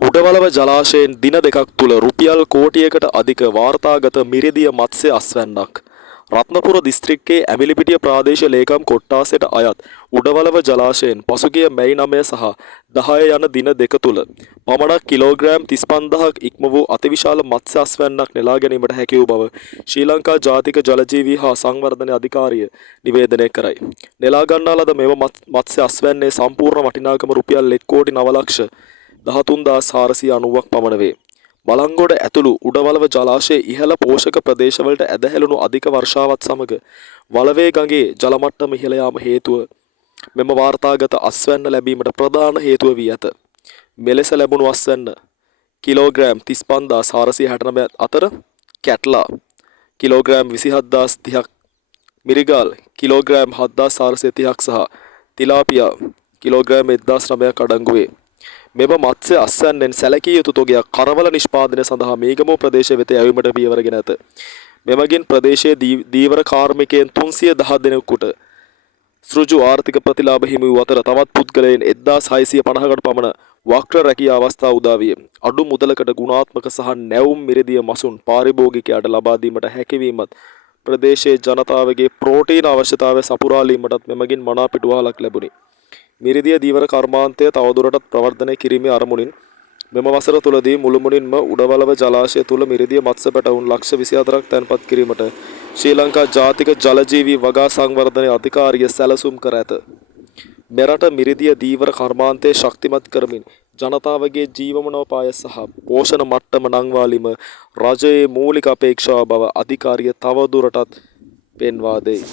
උඩවලව ජලාශයෙන් දින දෙකක් තුළ රුපියල් කෝටියකට අධික වාර්තාගත මිරිදිය මත්ස්‍ය අස්වැන්නක්. රත්නපුර දිස්ත්‍රික්කයේ ඇමිලිපිටිය ප්‍රාදේශීය ලේකම් කොට්ටාසයට අයත් උඩවලව ජලාශයෙන් පසුගිය මැයි 9 සහ 10 යන දින දෙක තුළ පමණක් කිලෝග්‍රෑම් 35000ක් ඉක්ම වූ අතිවිශාල මත්ස්‍ය අස්වැන්නක් නෙලා ගැනීමට හැකි වූ බව ශ්‍රී ලංකා ජාතික ජලජීවී හා සංවර්ධන අධිකාරිය නිවේදනය කරයි. නෙලා ගන්නා ලද මෙම මත්ස්‍ය අස්වැන්නේ සම්පූර්ණ වටිනාකම රුපියල් 1,09,13,490ක් පමණ වේ. බලංගොඩ ඇතුළු උඩවලව ජලාශයේ ඉහළ පෝෂක ප්‍රදේශවලට ඇදහැළුණු අධික වර්ෂාවත් සමග වලවේ ගඟේ ජල මට්ටම ඉහළ යාම හේතුව මෙම වාර්තාගත අස්වැන්න ලැබීමට ප්‍රධාන හේතුව වී ඇත. මෙලෙස ලැබුණු අස්වැන්න කිලෝග්‍රෑම් 35469 අතර කැට්ලා කිලෝග්‍රෑම් 27030ක්, මිරිගල් කිලෝග්‍රෑම් 7430ක් සහ තිලාපියා කිලෝග්‍රෑම් 1009ක් අඩංගු වේ. මෙම මත්ස්‍ය අස්වැන්නෙන් සැලකිය යුතු තොගයක් කරවල නිෂ්පාදනය සඳහා මේගමුව ප්‍රදේශ වෙත යැවීමට පියවරගෙන ඇත. මෙමගින් ප්‍රදේශයේ දීවර කාර්මිකයන් 310 දෙනෙකුට සෘජු ආර්ථික ප්‍රතිලාභ හිමි වූ අතර තවත් පුද්ගලයන් 1650කට පමණ වක්‍ර රැකියා අවස්ථා උදා විය. අඩු මුදලකට ගුණාත්මක සහ නැවුම් මිරිදිය මසුන් පාරිභෝගිකයාට ලබා දීමට හැකියවීමත් ප්‍රදේශයේ ජනතාවගේ ප්‍රෝටීන අවශ්‍යතාවය සපුරාලීමටත් මෙමගින් මනා පිටුවහලක් ලැබුණි. මිරිදිය දීවර කර්මාන්තය තවදුරටත් ප්‍රවර්ධනය කිරීමේ අරමුණින් මෙම වසර තුළදී මුළුමනින්ම උඩවලව ජලාශය තුළ මිරිදිය මත්ස්‍ය පැටවුන් ලක්ෂ 24ක් තැන්පත් කිරීමට ශ්‍රී ලංකා ජාතික ජලජීවී වගා සංවර්ධන අධිකාරිය සැලසුම් කර ඇත. මෙරට මිරිදිය දීවර කර්මාන්තය ශක්තිමත් කරමින් ජනතාවගේ ජීවමනෝපාය සහ පෝෂණ මට්ටම නංවාලීම රජයේ මූලික අපේක්ෂාව බව අධිකාරිය තවදුරටත් පෙන්වා දෙයි.